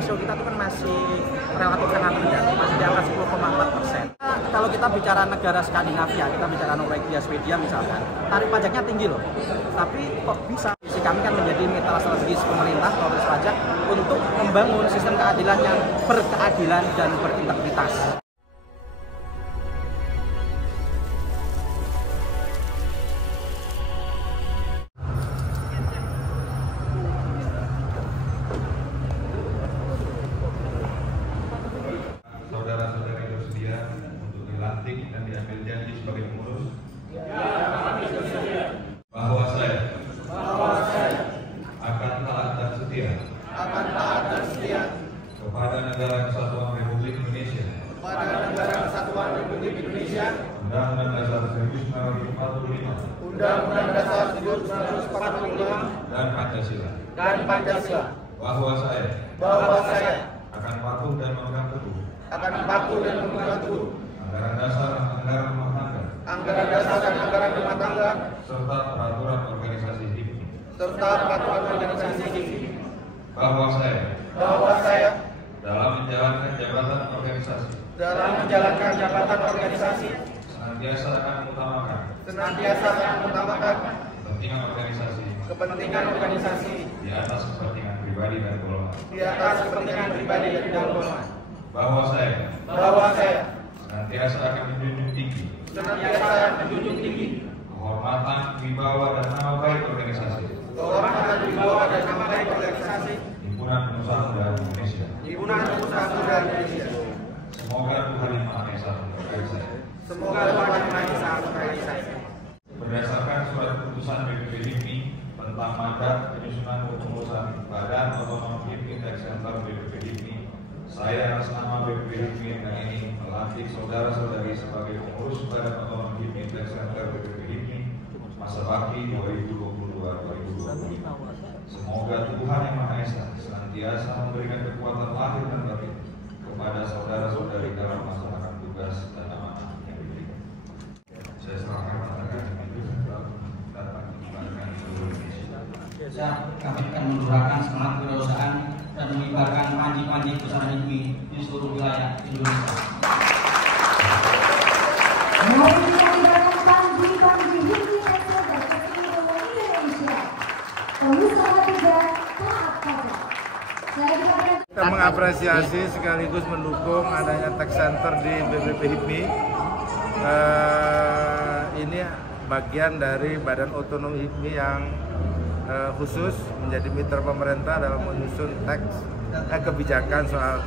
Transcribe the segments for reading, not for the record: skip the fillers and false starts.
ratio kita itu kan masih relatif sangat rendah, masih di angka 10,4%. Kalau kita bicara negara Skandinavia, kita bicara Norwegia, Swedia misalkan, tarif pajaknya tinggi loh. Tapi kok bisa? Kami kan menjadi mitra strategis pemerintah otoritas pajak untuk membangun sistem keadilan yang berkeadilan dan berintegritas. Saudara-saudari bersedia untuk dilantik dan diambil janji sebagai pengurus? Bahwa saya akan taat dan setia kepada Negara Kesatuan Republik Indonesia, Undang-Undang Dasar 1945, dan Pancasila. Bahwa saya akan patuh dan memegang teguh anggaran dasar dan anggaran rumah tangga serta peraturan organisasi HIPMI. Bahwa saya dalam menjalankan jabatan organisasi senantiasa akan mengutamakan kepentingan organisasi di atas kepentingan pribadi dan golongan. Bahwa saya senantiasa akan menjunjung tinggi kehormatan, wibawa, dan nama baik organisasi Himpunan Pengusaha Muda Indonesia. Semoga Tuhan Yang Maha Esa memberkati saya. Berdasarkan surat keputusan BPP HIPMI tentang mandat penyusunan kepengurusan Badan Otonom HIPMI Tax Center BPP HIPMI, saya atas nama BPP HIPMI yang ini melantik saudara-saudari sebagai pengurus Badan Otonom HIPMI Tax Center BPP HIPMI masa bakti 2022-2025. Semoga Tuhan Yang Maha Esa senantiasa memberikan kekuatan lahir dan batin kepada saudara-saudari dalam melaksanakan tugas dan amanah yang diberikan. Saya serahkan tangan itu dapat mengibarkan seluruh Indonesia. Kami akan mendurakan semangat kewirausahaan dan mengibarkan panji-panji besar HIPMI di seluruh wilayah Indonesia. Mari kita mengibarkan panji-panji HIPMI dan seluruh Indonesia. Pengusaha juga taat pajak. Kita mengapresiasi sekaligus mendukung adanya tax center di BPP HIPMI. Ini bagian dari Badan Otonom HIPMI yang khusus menjadi mitra pemerintah dalam menyusun kebijakan soal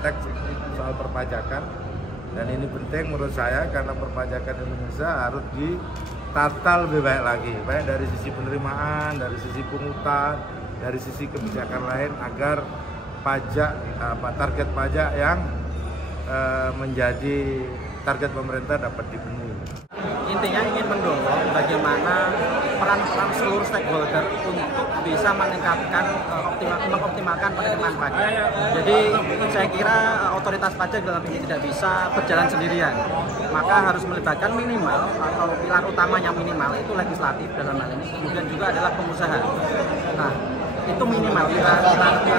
perpajakan. Dan ini penting menurut saya karena perpajakan Indonesia harus ditata lebih baik lagi, baik dari sisi penerimaan, dari sisi pungutan, dari sisi kebijakan lain agar target pajak yang menjadi target pemerintah dapat dipenuhi. Intinya ingin mendorong bagaimana peran seluruh stakeholder untuk bisa meningkatkan mengoptimalkan penerimaan pajak. Jadi saya kira otoritas pajak dalam ini tidak bisa berjalan sendirian, maka harus melibatkan minimal atau pilar utamanya minimal itu legislatif dalam hal ini, kemudian juga adalah pengusaha. Nah, itu minimal pilar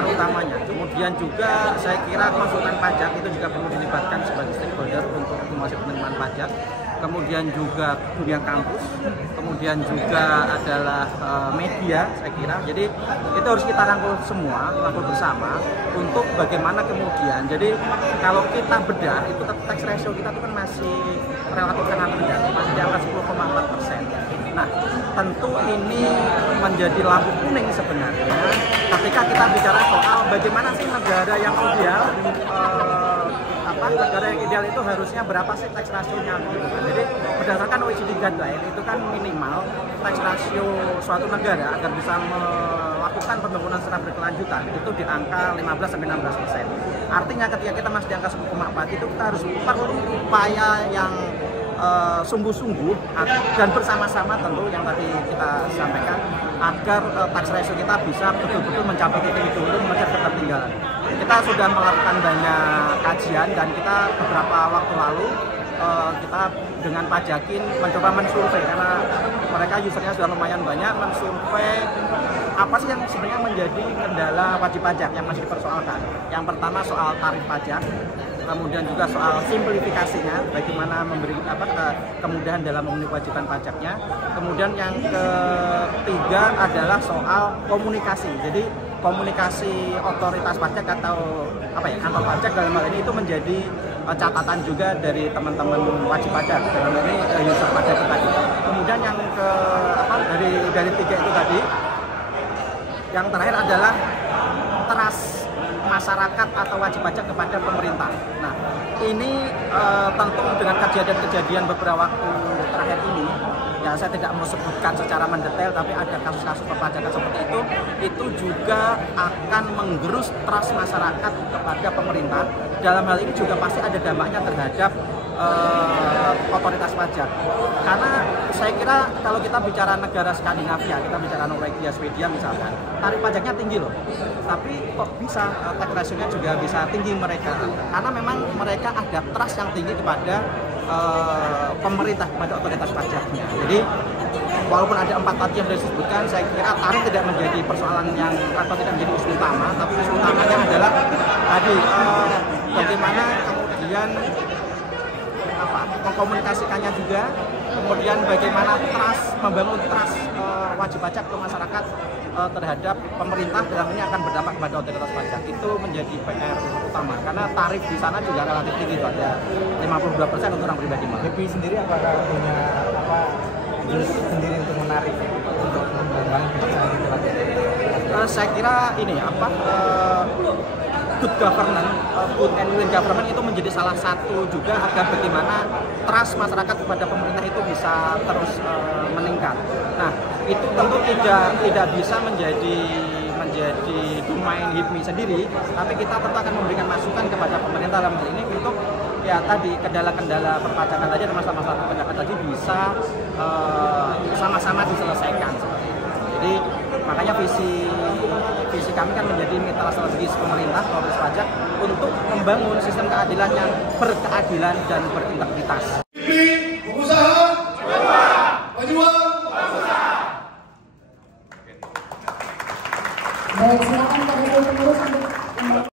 utamanya. Kemudian juga saya kira konsultan pajak itu juga perlu dilibatkan sebagai stakeholder untuk optimalisasi penerimaan pajak. Kemudian juga dunia kampus, kemudian juga adalah media, saya kira. Jadi itu harus kita rangkul semua, rangkul bersama untuk bagaimana kemudian. Jadi kalau kita bedah itu tax ratio kita itu kan masih relatif sangat rendah, masih di angka 10,4%. Nah, tentu ini menjadi lampu kuning sebenarnya ketika kita bicara soal bagaimana sih negara yang ideal, negara yang ideal itu harusnya berapa sih tax ratio-nya gitu. Jadi berdasarkan OECD guideline itu kan minimal tax ratio suatu negara agar bisa melakukan pembangunan secara berkelanjutan itu di angka 15-16%. Artinya ketika kita masih di angka 10,4 itu kita harus perlu upaya yang sungguh-sungguh dan bersama-sama tentu yang tadi kita sampaikan agar tax ratio kita bisa betul-betul mencapai titik itu untuk mengejar ketertinggalan. Kita sudah melakukan banyak kajian dan kita beberapa waktu lalu kita dengan Pajakin mencoba mensurvei, karena mereka usernya sudah lumayan banyak, mensurvei apa sih yang sebenarnya menjadi kendala wajib pajak yang masih dipersoalkan. Yang pertama soal tarif pajak, kemudian juga soal simplifikasinya, bagaimana memberi kemudahan dalam memenuhi kewajiban pajaknya. Kemudian yang ketiga adalah soal komunikasi. Jadi komunikasi otoritas pajak atau kantor pajak dalam hal ini itu menjadi catatan juga dari teman-teman wajib pajak dalam ini user pajak tadi. Kemudian yang dari tiga itu tadi, yang terakhir adalah trust masyarakat atau wajib pajak kepada pemerintah. Nah, ini tentu dengan kejadian beberapa waktu terakhir ini, ya saya tidak mau sebutkan secara mendetail, tapi ada kasus-kasus perpajakan seperti itu juga akan menggerus trust masyarakat kepada pemerintah. Dalam hal ini juga pasti ada dampaknya terhadap otoritas pajak. Karena saya kira kalau kita bicara negara Skandinavia, kita bicara Norwegia, Swedia misalkan, tarif pajaknya tinggi loh. Tapi kok bisa tax ratio-nya juga bisa tinggi mereka? Karena memang mereka ada trust yang tinggi kepada pemerintah, kepada otoritas pajaknya. Jadi walaupun ada 4 tadi yang sudah disebutkan, saya kira tarif tidak menjadi persoalan yang atau tidak menjadi isu utama, tapi isu utamanya adalah tadi bagaimana kemudian mengkomunikasikannya juga, kemudian bagaimana membangun trust wajib pajak ke masyarakat terhadap pemerintah, dalam ini akan berdampak kepada otoritas pajak. Itu menjadi PR utama, karena tarif di sana juga relatif tinggi, itu ada 52% untuk orang pribadi. HIPMI sendiri apakah punya jurus sendiri untuk menarik untuk membangun saya kira ini good governance, good and clean government itu menjadi salah satu juga agar bagaimana trust masyarakat kepada pemerintah itu bisa terus meningkat. Nah, itu tentu tidak bisa menjadi domain HIPMI sendiri, tapi kita tentu akan memberikan masukan kepada pemerintah dalam hal ini untuk ya tadi kendala-kendala perpajakan tadi dan masalah-masalah perpajakan tadi bisa sama-sama diselesaikan seperti itu. Jadi makanya visi kami kan menjadi mitra strategis pemerintah, otoritas pajak, untuk membangun sistem keadilan yang berkeadilan dan berintegritas.